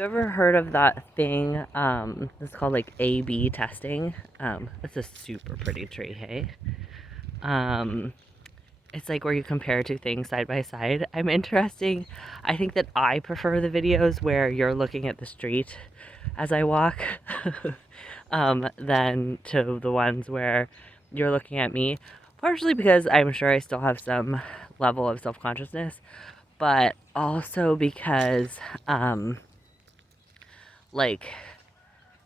You ever heard of that thing? It's called like A/B testing. It's a super pretty tree, hey? Um, it's like where you compare two things side by side. I'm interesting. I think that I prefer the videos where you're looking at the street as I walk, than to the ones where you're looking at me. Partially because I'm sure I still have some level of self consciousness, but also because, like,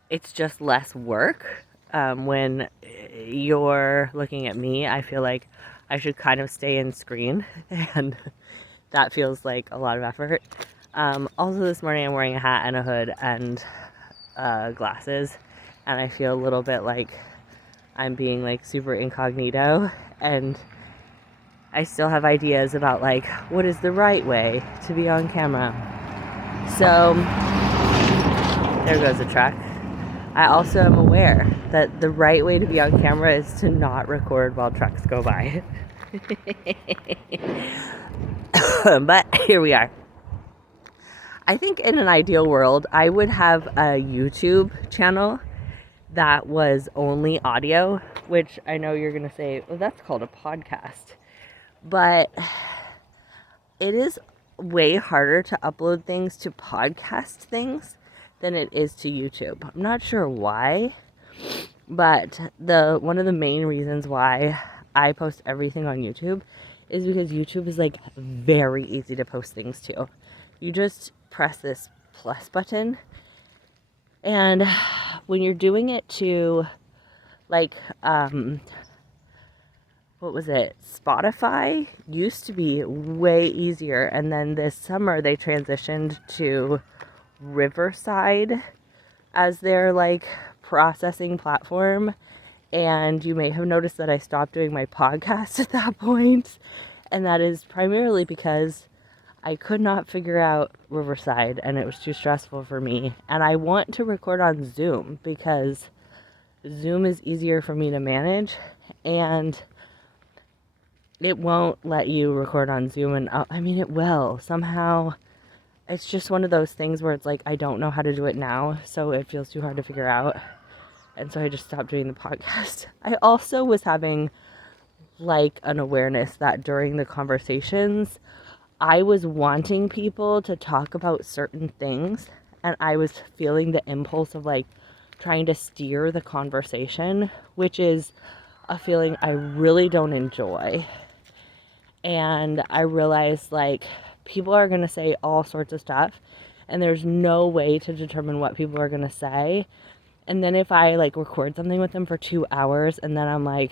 it's just less work. When you're looking at me, I feel like I should kind of stay in screen, and that feels like a lot of effort. Also, this morning I'm wearing a hat and a hood and glasses, and I feel a little bit like I'm being like super incognito, and I still have ideas about like what is the right way to be on camera. So there goes a truck. I also am aware that the right way to be on camera is to not record while trucks go by. But here we are. I think in an ideal world, I would have a YouTube channel that was only audio, which I know you're going to say, well, that's called a podcast. But it is way harder to upload things to podcast things than it is to YouTube. I'm not sure why, but one of the main reasons why I post everything on YouTube is because YouTube is like very easy to post things to. You just press this plus button, and when you're doing it to like what was it? Spotify used to be way easier, and then this summer they transitioned to Riverside as their like processing platform, and you may have noticed that I stopped doing my podcast at that point, and that is primarily because I could not figure out Riverside and it was too stressful for me, and I want to record on Zoom because Zoom is easier for me to manage, and it won't let you record on Zoom, and I mean it will somehow. It's just one of those things where it's like I don't know how to do it now, so it feels too hard to figure out, and so I just stopped doing the podcast. I also was having like an awareness that during the conversations I was wanting people to talk about certain things, and I was feeling the impulse of like trying to steer the conversation, which is a feeling I really don't enjoy. And I realized like people are going to say all sorts of stuff, and there's no way to determine what people are going to say. And then if I like record something with them for 2 hours, and then I'm like,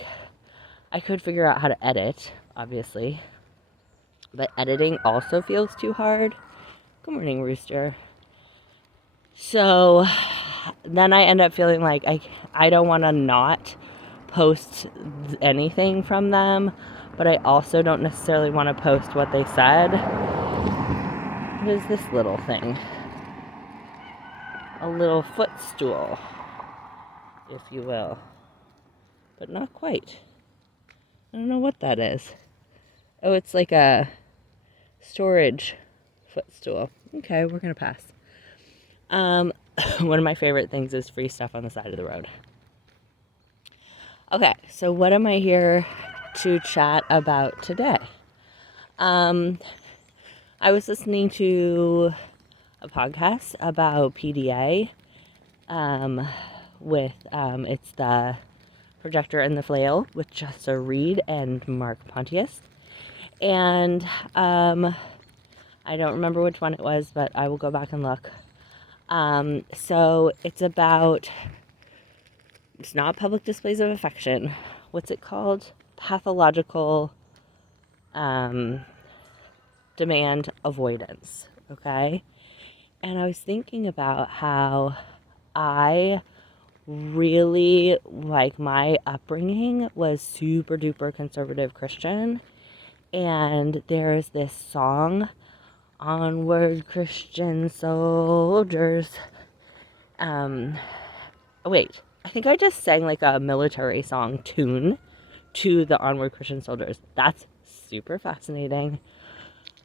I could figure out how to edit, obviously, but editing also feels too hard. Good morning, Rooster. So then I end up feeling like I don't want to not post anything from them, but I also don't necessarily want to post what they said. What is this little thing? A little footstool, if you will, but not quite. I don't know what that is. Oh, it's like a storage footstool. Okay, we're gonna pass. One of my favorite things is free stuff on the side of the road. Okay, so what am I here to chat about today? I was listening to a podcast about PDA, with it's the Projector and the Flail with Jessa Reed and Mark Pontius, and I don't remember which one it was, but I will go back and look. So it's not public displays of affection. What's it called? Pathological demand avoidance. Okay. And I was thinking about how I really, like, my upbringing was super duper conservative Christian. And there's this song, Onward Christian Soldiers. Wait, I think I just sang like a military song tune to the Onward Christian Soldiers. That's super fascinating.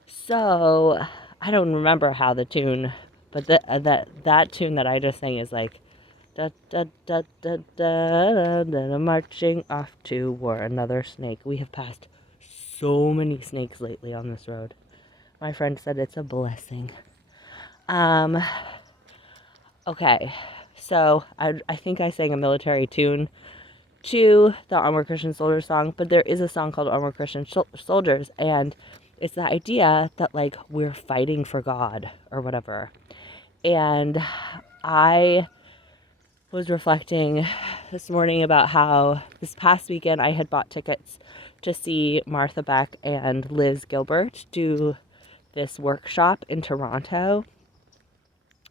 So I don't remember how the tune But that tune that I just sang is like, da da da da da da da, marching off to war, another snake. We have passed so many snakes lately on this road. My friend said it's a blessing. Okay, so I think I sang a military tune to the Onward Christian Soldiers song, but there is a song called Onward Christian Soldiers, and it's the idea that like we're fighting for God or whatever. And I was reflecting this morning about how this past weekend I had bought tickets to see Martha Beck and Liz Gilbert do this workshop in Toronto.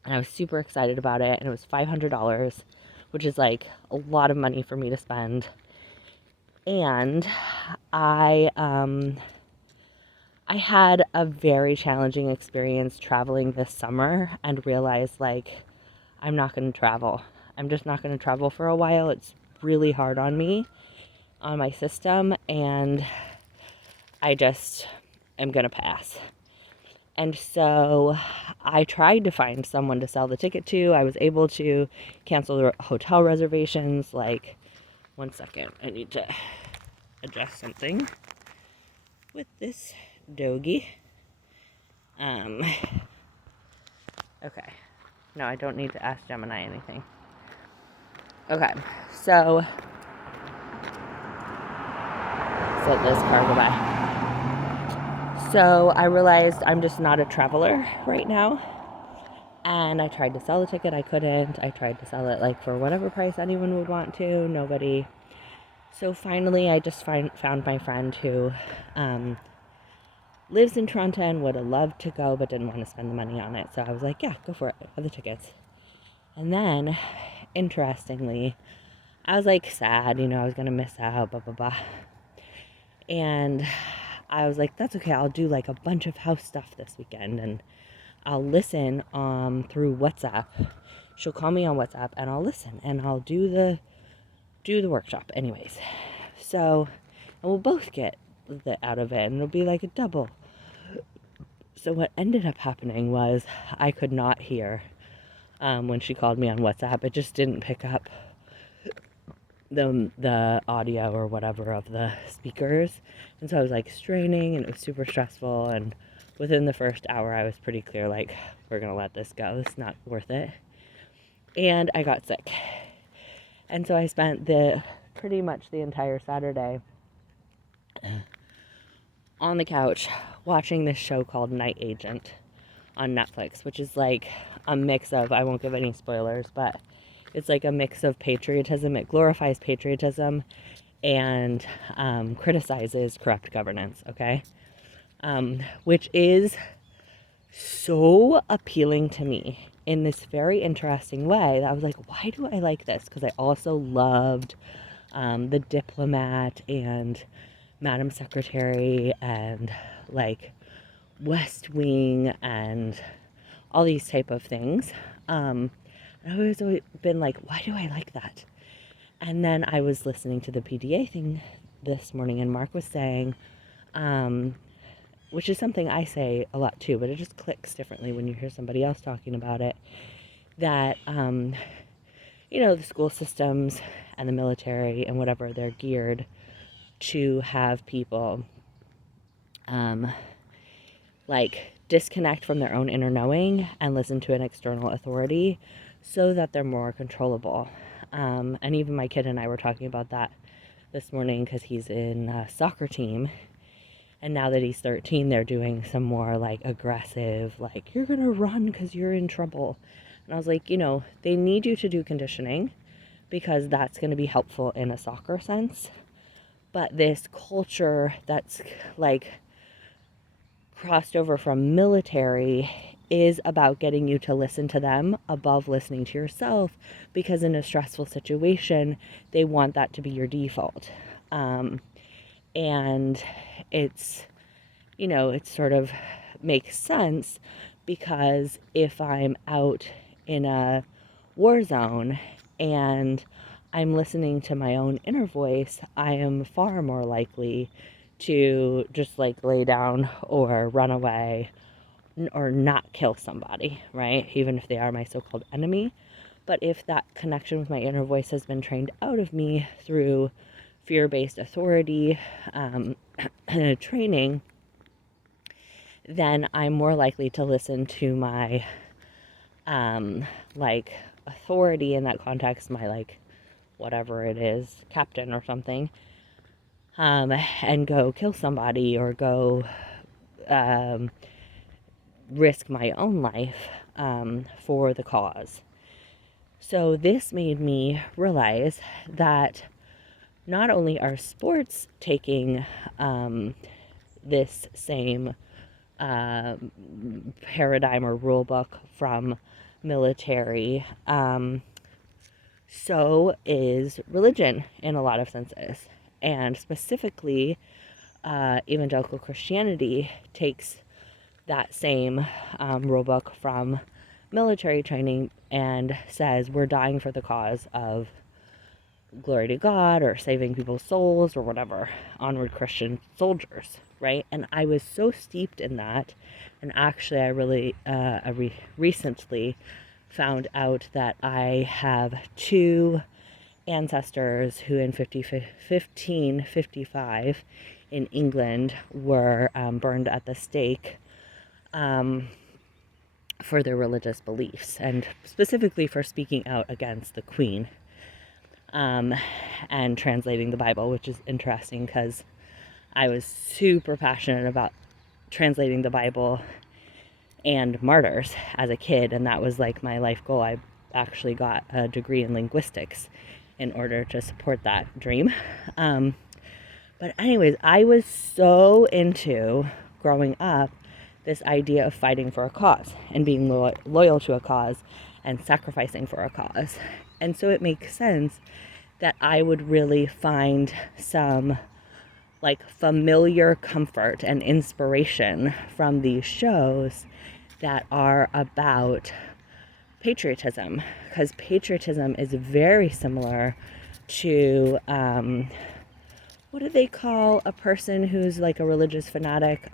And I was super excited about it, and it was $500, which is like a lot of money for me to spend. And I had a very challenging experience traveling this summer and realized like I'm not going to travel. I'm just not going to travel for a while. It's really hard on me, on my system, and I just am going to pass. And so I tried to find someone to sell the ticket to. I was able to cancel the hotel reservations. Like, one second, I need to adjust something with this doggy. Okay. No, I don't need to ask Gemini anything. Okay, so let this car go by. So I realized I'm just not a traveler right now. And I tried to sell the ticket, I couldn't. I tried to sell it like for whatever price anyone would want to, nobody. So finally I just found my friend who lives in Toronto and would have loved to go but didn't want to spend the money on it. So I was like, yeah, go for it, have the tickets. And then, interestingly, I was like sad, I was going to miss out, blah, blah, blah. And I was like, that's okay, I'll do like a bunch of house stuff this weekend and I'll listen through WhatsApp. She'll call me on WhatsApp and I'll listen and I'll do the workshop anyways. So, and we'll both get out of it and it'll be like a double. So what ended up happening was I could not hear when she called me on WhatsApp. It just didn't pick up the audio or whatever of the speakers. And so I was like straining and it was super stressful, and within the first hour I was pretty clear like we're gonna let this go, it's not worth it. And I got sick, and so I spent pretty much the entire Saturday on the couch watching this show called Night Agent on Netflix, which is like a mix of, I won't give any spoilers, but it's like a mix of patriotism. It glorifies patriotism and criticizes corrupt governance, okay? Which is so appealing to me in this very interesting way that I was like, why do I like this? Because I also loved The Diplomat and Madam Secretary and like West Wing and all these type of things. I've always been like, why do I like that? And then I was listening to the PDA thing this morning, and Mark was saying, which is something I say a lot too, but it just clicks differently when you hear somebody else talking about it, that, the school systems and the military and whatever, they're geared to have people, like disconnect from their own inner knowing and listen to an external authority so that they're more controllable. And even my kid and I were talking about that this morning because he's in a soccer team. And now that he's 13, they're doing some more like aggressive, like, you're going to run because you're in trouble. And I was like, they need you to do conditioning because that's going to be helpful in a soccer sense. But this culture that's like crossed over from military is about getting you to listen to them above listening to yourself, because in a stressful situation, they want that to be your default. And it's, it sort of makes sense, because if I'm out in a war zone and I'm listening to my own inner voice, I am far more likely to just like lay down or run away or not kill somebody, right? Even if they are my so-called enemy. But if that connection with my inner voice has been trained out of me through fear-based authority training, then I'm more likely to listen to my like authority in that context, my like whatever it is, captain or something, and go kill somebody or go risk my own life for the cause. So this made me realize that not only are sports taking this same paradigm or rule book from military, so is religion in a lot of senses. And specifically, evangelical Christianity takes that same rule book from military training and says we're dying for the cause of glory to God or saving people's souls or whatever, onward Christian soldiers, right? And I was so steeped in that, and actually I really recently found out that I have two ancestors who in 1555 in England were burned at the stake for their religious beliefs, and specifically for speaking out against the Queen and translating the Bible, which is interesting because I was super passionate about translating the Bible and martyrs as a kid, and that was like my life goal. I actually got a degree in linguistics in order to support that dream. But anyways, I was so into growing up this idea of fighting for a cause and being loyal to a cause and sacrificing for a cause. And so it makes sense that I would really find some like familiar comfort and inspiration from these shows that are about patriotism, because patriotism is very similar to what do they call a person who's like a religious fanatic?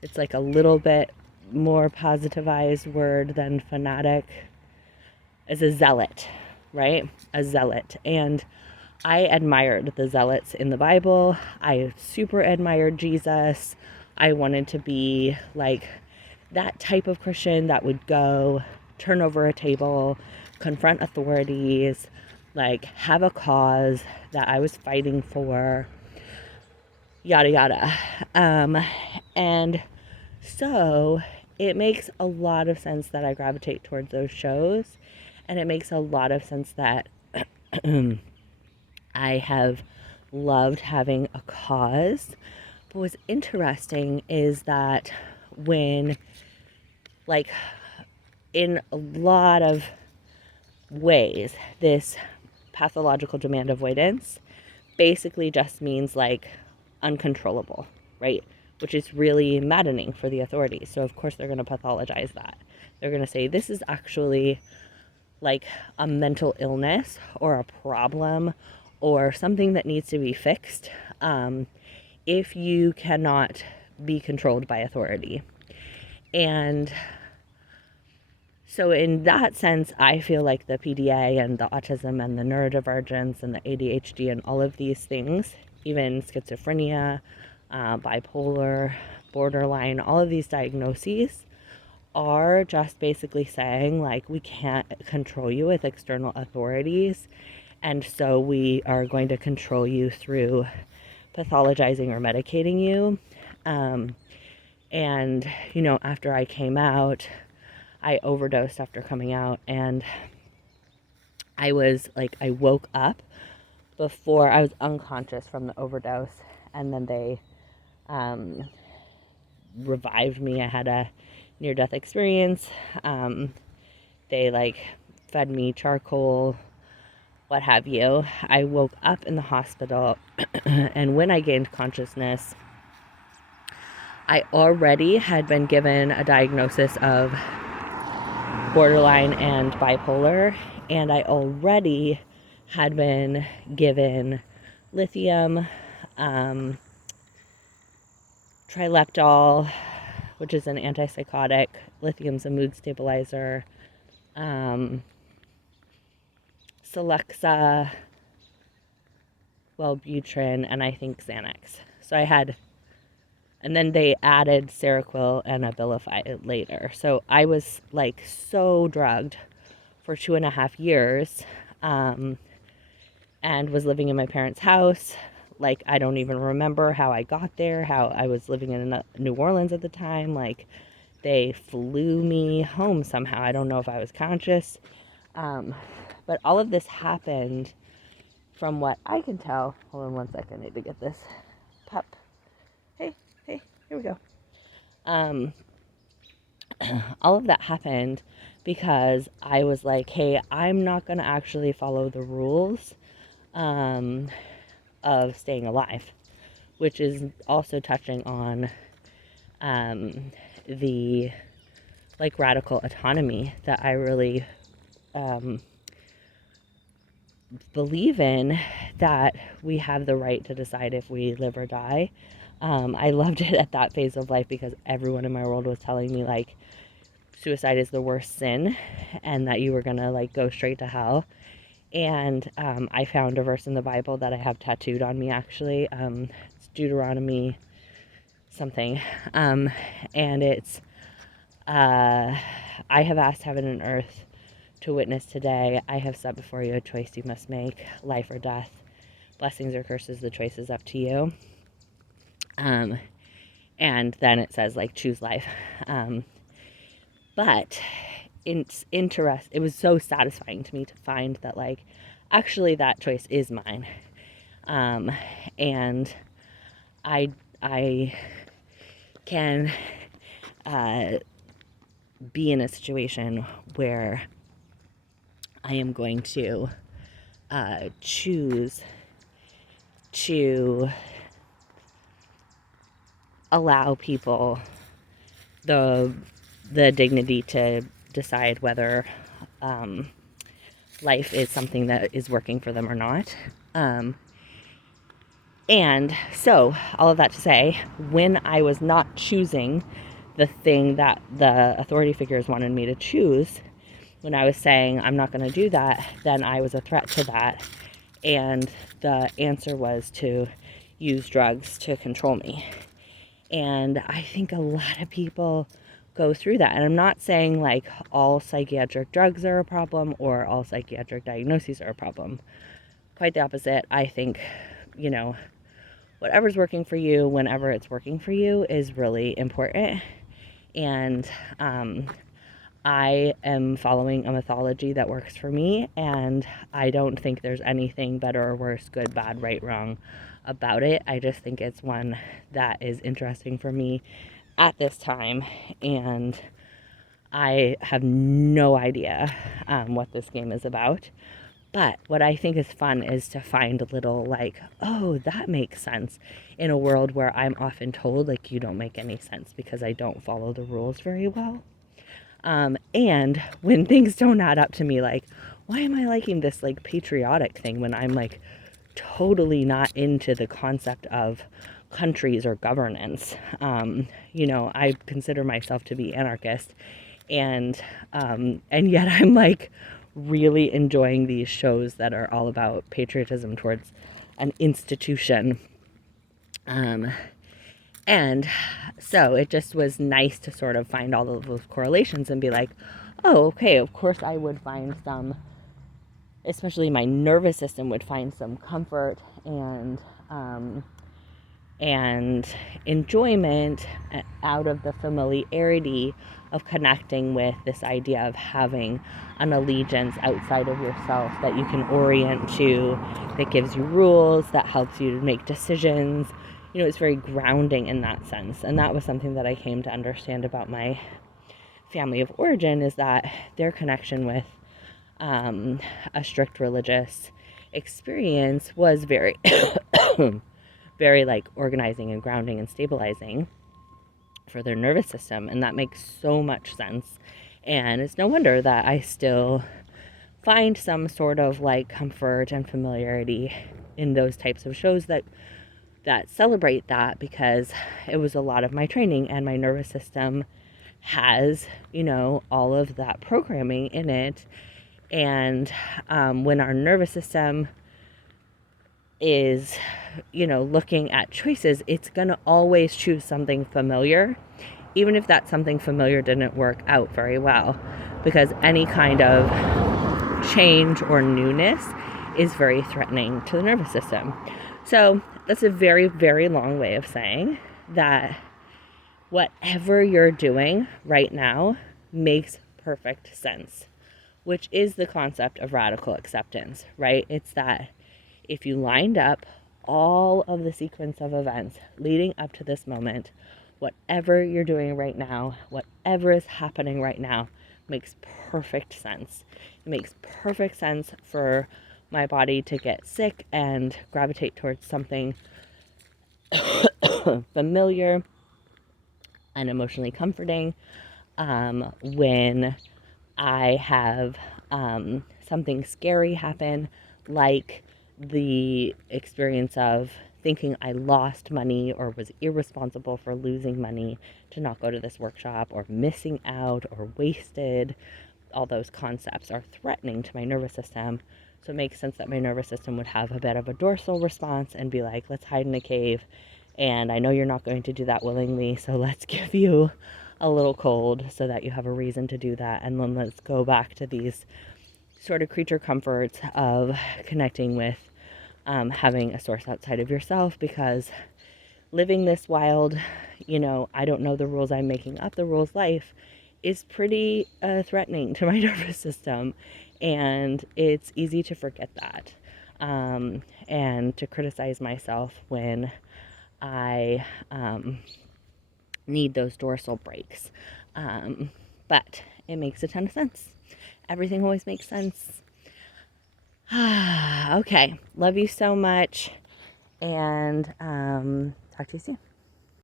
It's like a little bit more positivized word than fanatic. Is a zealot, right? A zealot. And I admired the zealots in the Bible. I super admired Jesus. I wanted to be like that type of Christian that would go turn over a table, confront authorities, like have a cause that I was fighting for, yada yada. And so it makes a lot of sense that I gravitate towards those shows, and it makes a lot of sense that I have loved having a cause. But what's interesting is that when, like, in a lot of ways, this pathological demand avoidance basically just means like uncontrollable, right? Which is really maddening for the authorities. So of course they're going to pathologize that. They're going to say this is actually like a mental illness or a problem or something that needs to be fixed if you cannot be controlled by authority. And so in that sense, I feel like the PDA and the autism and the neurodivergence and the ADHD and all of these things, even schizophrenia, bipolar, borderline, all of these diagnoses are just basically saying like we can't control you with external authorities, and so we are going to control you through pathologizing or medicating you. And you know, after I came out, I overdosed after coming out, and I was like, I woke up before I was unconscious from the overdose, and then they revived me. I had a near-death experience. They like fed me charcoal, what have you. I woke up in the hospital, and when I gained consciousness, I already had been given a diagnosis of borderline and bipolar, and I already had been given lithium, trileptal, which is an antipsychotic. Lithium's a mood stabilizer. Celexa, Wellbutrin, and I think Xanax. So I had, and then they added Seroquel and Abilify later. So I was like so drugged for 2.5 years, and was living in my parents' house. Like, I don't even remember how I got there, how I was living in New Orleans at the time. Like, they flew me home somehow. I don't know if I was conscious. But all of this happened, from what I can tell. Hold on one second. I need to get this pup. Hey, here we go. All of that happened because I was like, hey, I'm not going to actually follow the rules of staying alive, which is also touching on the like radical autonomy that I really believe in, that we have the right to decide if we live or die. I loved it at that phase of life because everyone in my world was telling me like suicide is the worst sin and that you were gonna like go straight to hell. And I found a verse in the Bible that I have tattooed on me actually. It's Deuteronomy something. And it's I have asked heaven and earth to witness today. I have set before you a choice you must make, life or death, blessings or curses. The choice is up to you. And then it says like choose life. But it's interesting. It was so satisfying to me to find that like actually that choice is mine. And I can be in a situation where I am going to choose to allow people the dignity to decide whether life is something that is working for them or not. And so, all of that to say, when I was not choosing the thing that the authority figures wanted me to choose, when I was saying, I'm not going to do that, then I was a threat to that. And the answer was to use drugs to control me. And I think a lot of people go through that. And I'm not saying like all psychiatric drugs are a problem or all psychiatric diagnoses are a problem. Quite the opposite. I think, whatever's working for you, whenever it's working for you, is really important. And I am following a mythology that works for me, and I don't think there's anything better or worse, good, bad, right, wrong about it. I just think it's one that is interesting for me at this time, and I have no idea what this game is about. But what I think is fun is to find a little like, oh, that makes sense, in a world where I'm often told like you don't make any sense because I don't follow the rules very well. And when things don't add up to me, like, why am I liking this like patriotic thing when I'm like totally not into the concept of countries or governance? I consider myself to be anarchist, and yet I'm like really enjoying these shows that are all about patriotism towards an institution. And so it just was nice to sort of find all of those correlations and be like, oh, okay, of course I would find some, especially my nervous system would find some comfort and enjoyment out of the familiarity of connecting with this idea of having an allegiance outside of yourself that you can orient to, that gives you rules, that helps you to make decisions. It's very grounding in that sense. And that was something that I came to understand about my family of origin, is that their connection with a strict religious experience was very very like organizing and grounding and stabilizing for their nervous system. And that makes so much sense. And it's no wonder that I still find some sort of like comfort and familiarity in those types of shows that that celebrate that, because it was a lot of my training, and my nervous system has, all of that programming in it. And when our nervous system is, looking at choices, it's going to always choose something familiar, even if that something familiar didn't work out very well, because any kind of change or newness is very threatening to the nervous system. So that's a very, very long way of saying that whatever you're doing right now makes perfect sense, which is the concept of radical acceptance, right? It's that if you lined up all of the sequence of events leading up to this moment, whatever you're doing right now, whatever is happening right now, makes perfect sense. It makes perfect sense for my body to get sick and gravitate towards something familiar and emotionally comforting. When I have something scary happen, like the experience of thinking I lost money or was irresponsible for losing money to not go to this workshop, or missing out or wasted, all those concepts are threatening to my nervous system. So it makes sense that my nervous system would have a bit of a dorsal response and be like, let's hide in a cave. And I know you're not going to do that willingly, so let's give you a little cold so that you have a reason to do that. And then let's go back to these sort of creature comforts of connecting with having a source outside of yourself, because living this wild, I don't know the rules, I'm making up the rules life is pretty threatening to my nervous system. And it's easy to forget that, and to criticize myself when I need those dorsal breaks. But it makes a ton of sense. Everything always makes sense. Okay. Love you so much. And talk to you soon.